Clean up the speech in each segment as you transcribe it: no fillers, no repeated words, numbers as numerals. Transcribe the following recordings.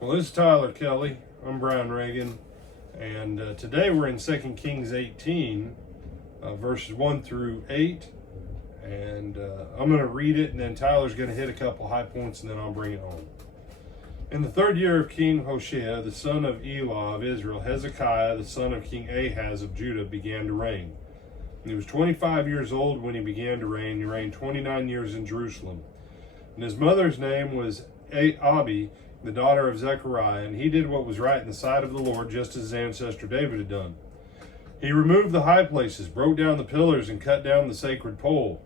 Well, this is Tyler Kelly. I'm Brian Reagan, and today we're in 2 Kings 18, verses 1 through 8. And I'm going to read it, and then Tyler's going to hit a couple high points, and then I'll bring it home. In the 3rd year of King Hoshea, the son of Elah of Israel, Hezekiah, the son of King Ahaz of Judah, began to reign. And he was 25 years old when he began to reign. He reigned 29 years in Jerusalem. And his mother's name was Abi, the daughter of Zechariah, and he did what was right in the sight of the Lord, just as his ancestor David had done. He removed the high places, broke down the pillars, and cut down the sacred pole.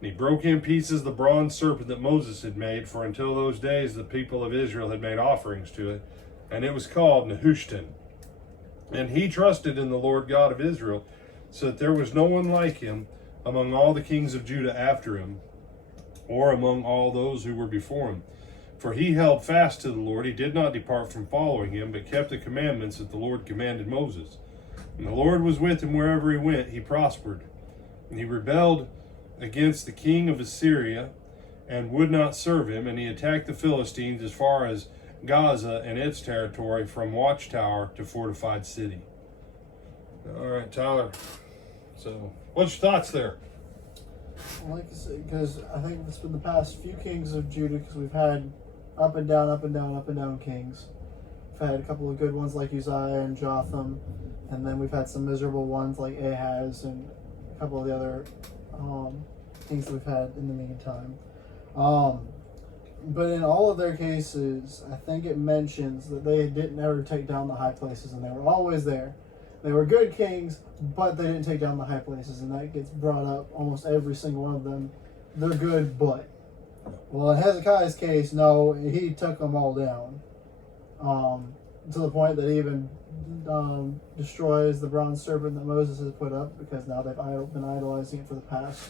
And he broke in pieces the bronze serpent that Moses had made, for until those days the people of Israel had made offerings to it, and it was called Nehushtan. And he trusted in the Lord God of Israel, so that there was no one like him among all the kings of Judah after him, or among all those who were before him. For he held fast to the Lord. He did not depart from following him, but kept the commandments that the Lord commanded Moses. And the Lord was with him wherever he went. He prospered. And he rebelled against the king of Assyria and would not serve him. And he attacked the Philistines as far as Gaza and its territory, from watchtower to fortified city. All right, Tyler. So, what's your thoughts there? Like I said, because I think it's been the past few kings of Judah, because we've had up and down, up and down, up and down kings. We've had a couple of good ones like Uzziah and Jotham, and then we've had some miserable ones like Ahaz and a couple of the other kings that we've had in the meantime. But in all of their cases, I think it mentions that they didn't ever take down the high places, and they were always there. They were good kings, but they didn't take down the high places, and that gets brought up almost every single one of them. They're good, but. Well, in Hezekiah's case, no, he took them all down. To the point that he even destroys the bronze serpent that Moses has put up, because now they've been idolizing it for the past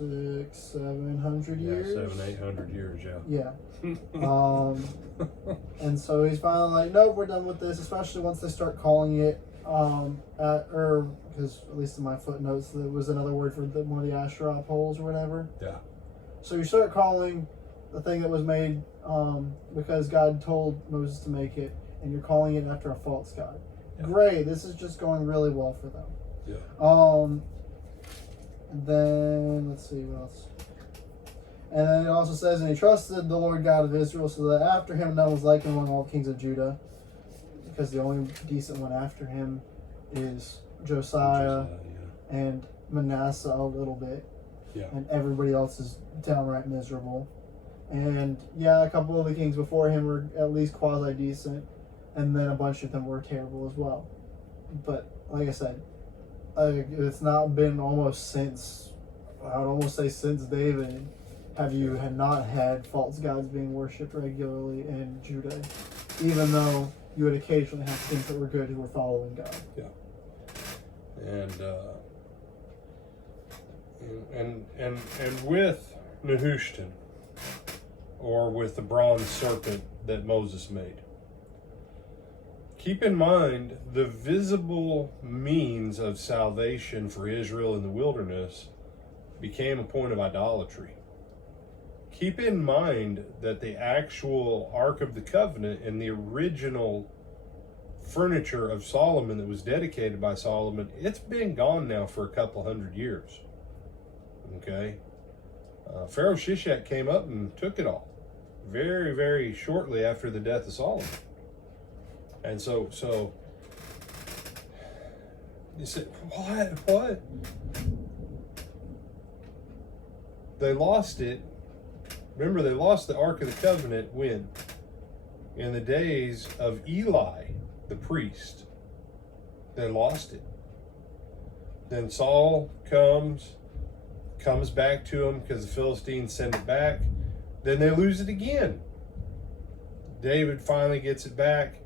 600-700 years. Yeah, 700-800 years, yeah. And so he's finally like, nope, we're done with this, especially once they start calling it, because at least in my footnotes, there was another word for one of the Asherah poles or whatever. Yeah. So you start calling the thing that was made because God told Moses to make it, and you're calling it after a false god. Yeah. Great, this is just going really well for them. Yeah. And then, let's see what else. And then it also says, and he trusted the Lord God of Israel, so that after him none was like him among all the kings of Judah, because the only decent one after him is Josiah and Manasseh a little bit. Yeah. And everybody else is downright miserable. And yeah, a couple of the kings before him were at least quasi-decent, and then a bunch of them were terrible as well. But like I said, it's not been almost since, I would almost say since David, have you not had false gods being worshipped regularly in Judah, even though you would occasionally have kings that were good who were following God. Yeah. And with Nehushtan, or with the bronze serpent that Moses made, keep in mind the visible means of salvation for Israel in the wilderness became a point of idolatry. Keep in mind that the actual Ark of the Covenant and the original furniture of Solomon that was dedicated by Solomon, it's been gone now for a couple hundred years. Okay? Pharaoh Shishak came up and took it all very, very shortly after the death of Solomon. And so you said, what? They lost it. Remember, they lost the Ark of the Covenant when? In the days of Eli, the priest. They lost it. Then Saul comes back to them because the Philistines send it back. Then they lose it again. David finally gets it back.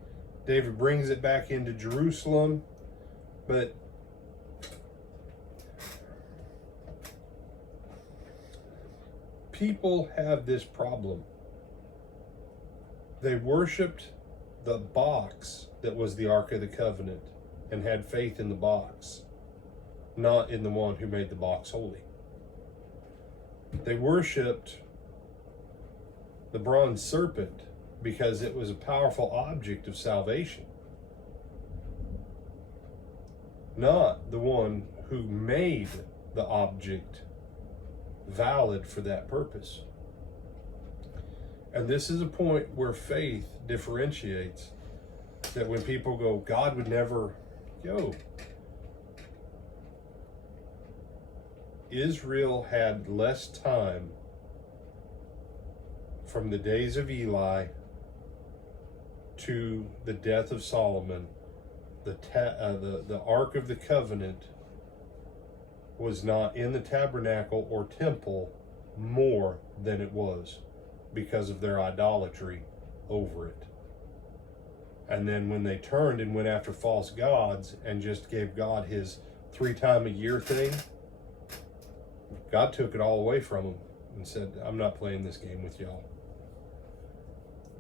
David brings it back into Jerusalem. But people have this problem. They worshipped the box that was the Ark of the Covenant and had faith in the box, not in the one who made the box holy. They worshipped the bronze serpent because it was a powerful object of salvation, not the one who made the object valid for that purpose. And this is a point where faith differentiates, that when people go, God would never, Israel had less time from the days of Eli to the death of Solomon. The Ark of the Covenant was not in the tabernacle or temple more than it was, because of their idolatry over it. And then when they turned and went after false gods and just gave God his 3 times a year thing, God took it all away from them and said, I'm not playing this game with y'all.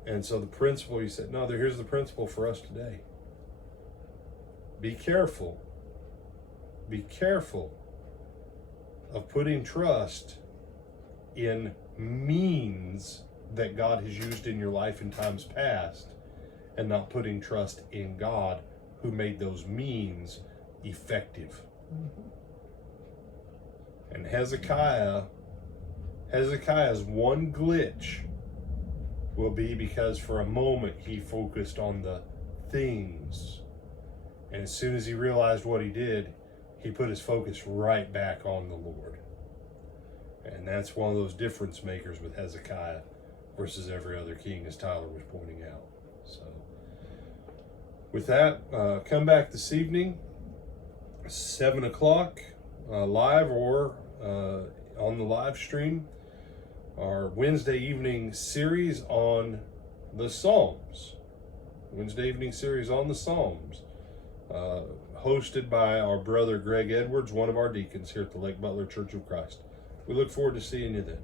And so the principle, he said, no, here's the principle for us today. Be careful. Be careful of putting trust in means that God has used in your life in times past, and not putting trust in God who made those means effective. Mm-hmm. And Hezekiah's one glitch will be because for a moment he focused on the things. And as soon as he realized what he did, he put his focus right back on the Lord. And that's one of those difference makers with Hezekiah versus every other king, as Tyler was pointing out. So with that, come back this evening, 7 o'clock, live or on the live stream, our Wednesday evening series on the Psalms. Wednesday evening series on the Psalms, hosted by our brother Greg Edwards, one of our deacons here at the Lake Butler Church of Christ. We look forward to seeing you then.